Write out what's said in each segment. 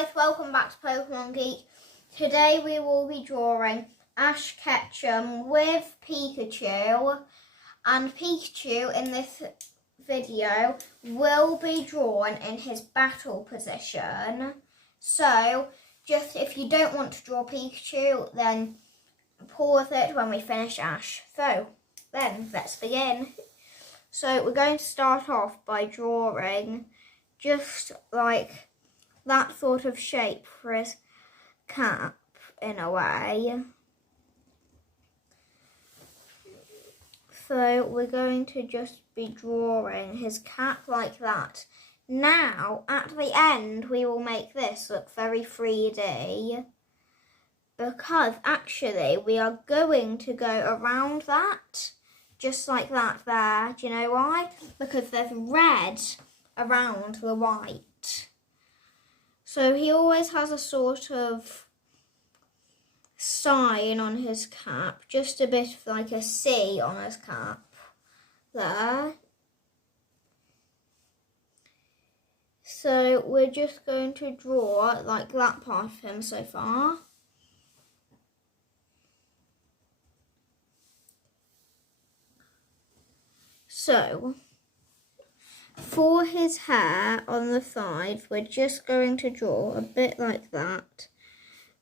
guys, welcome back to PokemonGeek. Today we will be drawing Ash Ketchum with Pikachu, and Pikachu in this video will be drawn in his battle position. So just if you don't want to draw Pikachu, then pause it when we finish Ash. So then let's begin. So we're going to start off by drawing just like that sort of shape for his cap in a way. So we're going to just be drawing his cap like that. Now at the end we will make this look very 3D, because actually we are going to go around that just like that there. Do you know why? Because there's red around the white. So he always has a sort of sign on his cap, just a bit like a C on his cap there. So we're just going to draw like that part of him so far. So for his hair on the sides, we're just going to draw a bit like that,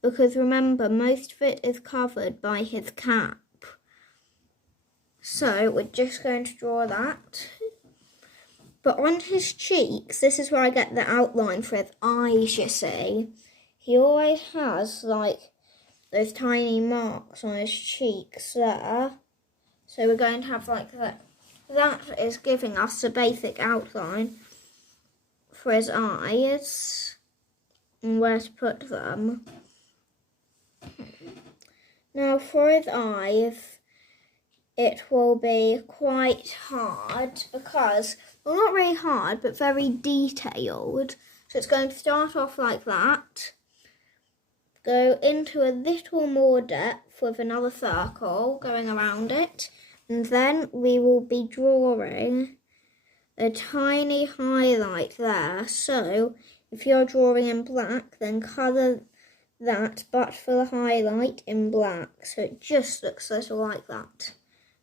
because remember, most of it is covered by his cap. So we're just going to draw that. But on his cheeks, this is where I get the outline for his eyes, you see. He always has like those tiny marks on his cheeks there. So we're going to have like that. That is giving us a basic outline for his eyes and where to put them. Now for his eyes, it will be quite hard because, well, not really hard, but very detailed. So it's going to start off like that, go into a little more depth with another circle going around it, and then we will be drawing a tiny highlight there. So if you're drawing in black, then colour that, but for the highlight in black. So it just looks a little like that.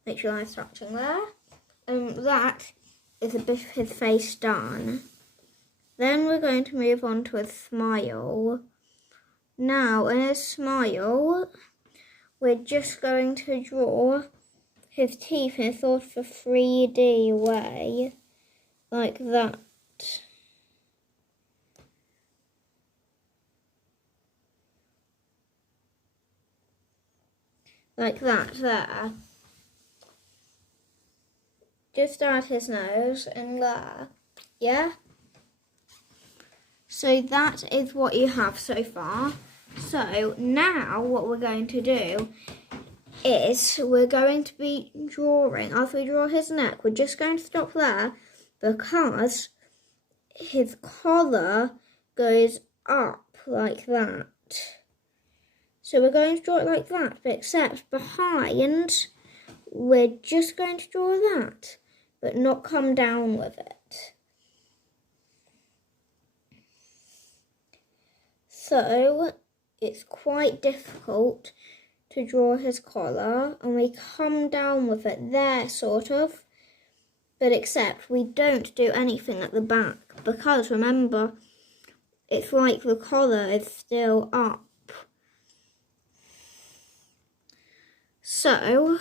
Make sure I'm touching there. And that is a bit of his face done. Then we're going to move on to a smile. Now in a smile, we're just going to draw his teeth in a sort of a 3D way, like that. Like that there. Just add his nose in there, yeah? So that is what you have so far. So now what we're going to do is we're going to be drawing, after we draw his neck, we're just going to stop there because his collar goes up like that. So we're going to draw it like that, but except behind, we're just going to draw that, but not come down with it. So it's quite difficult to draw his collar, and we come down with it there sort of, but except we don't do anything at the back, because remember, it's like the collar is still up. So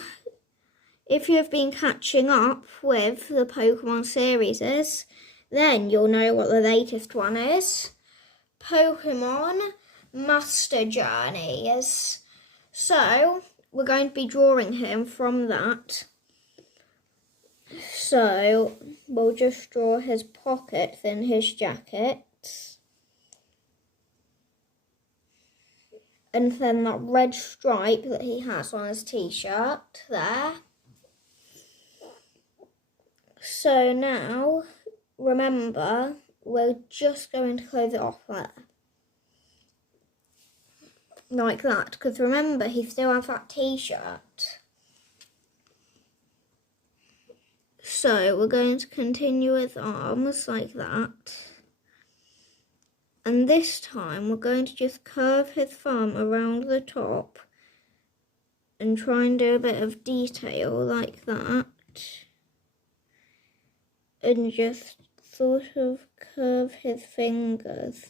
if you've been catching up with the Pokemon series, then you'll know what the latest one is. Pokemon Master Journeys. So we're going to be drawing him from that. So we'll just draw his pockets in his jacket. And then that red stripe that he has on his t-shirt there. So now, remember, we're just going to close it off there. Like that, because remember, he still has that t-shirt. So we're going to continue with arms like that. And this time we're going to just curve his thumb around the top and try and do a bit of detail like that. And just sort of curve his fingers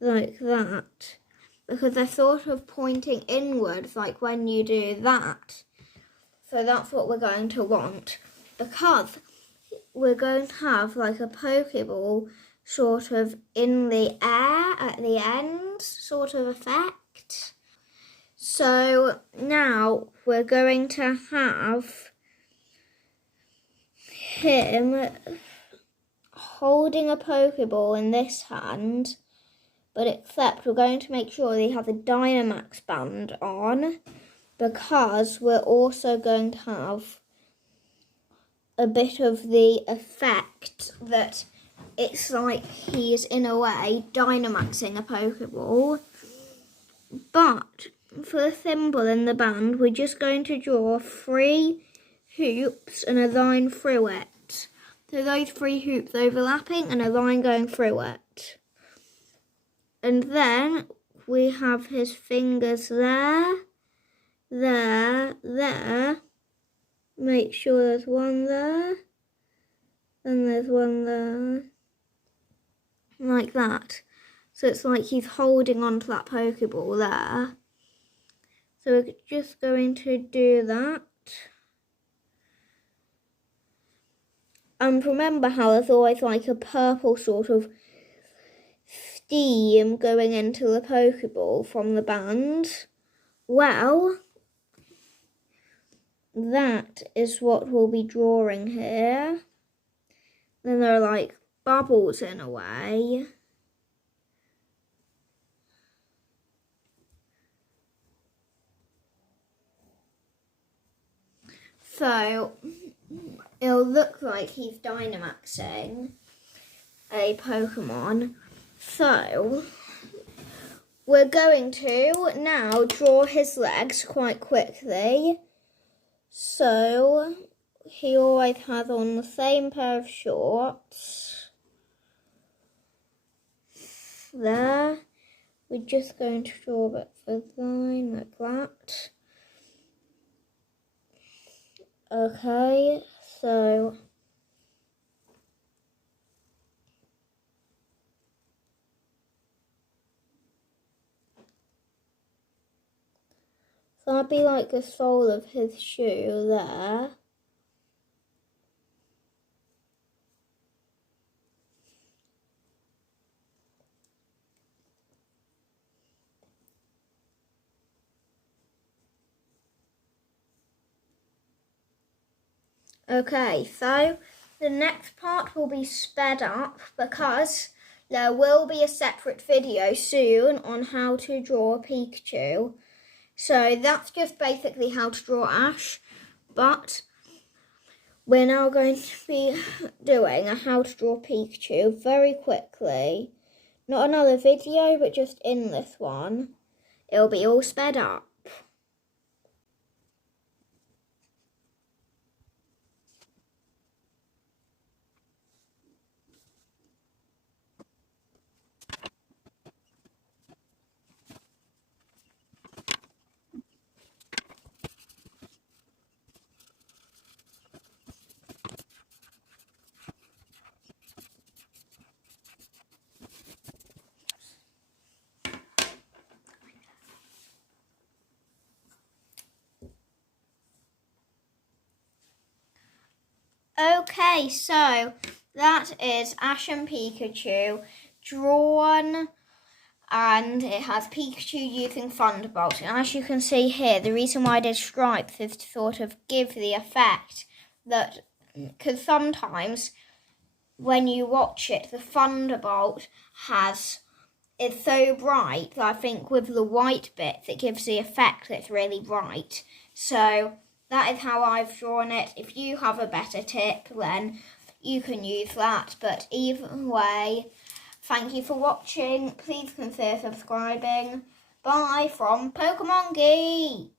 like that. Because they're sort of pointing inwards like when you do that. So that's what we're going to want. Because we're going to have like a Pokeball sort of in the air at the end sort of effect. So now we're going to have him holding a Pokeball in this hand, but except we're going to make sure that he has a Dynamax band on, because we're also going to have a bit of the effect that it's like he's in a way Dynamaxing a Pokeball. But for the symbol in the band, we're just going to draw 3 hoops and a line through it. So those 3 hoops overlapping and a line going through it. And then we have his fingers there, there. Make sure there's one there, and there's one there, like that. So it's like he's holding onto that Pokeball there. So we're just going to do that. And remember how there's always like a purple sort of steam going into the Pokeball from the band? Well, that is what we'll be drawing here. Then there are like bubbles in a way. So it'll look like he's Dynamaxing a Pokemon. So we're going to now draw his legs quite quickly. So he always has on the same pair of shorts. There. We're just going to draw a bit of a line like that. Okay, so that'd be like the sole of his shoe there. Okay, so the next part will be sped up because there will be a separate video soon on how to draw Pikachu. So that's just basically how to draw Ash, but we're now going to be doing a how to draw Pikachu very quickly. Not another video, but just in this one. It'll be all sped up. Okay, so that is Ash and Pikachu drawn, and it has Pikachu using Thunderbolt. And as you can see here, the reason why I did stripes is to sort of give the effect that, because sometimes when you watch it, the Thunderbolt it's so bright that I think with the white bits it gives the effect that it's really bright. So that is how I've drawn it. If you have a better tip, then you can use that. But either way, thank you for watching. Please consider subscribing. Bye from PokemonGeek.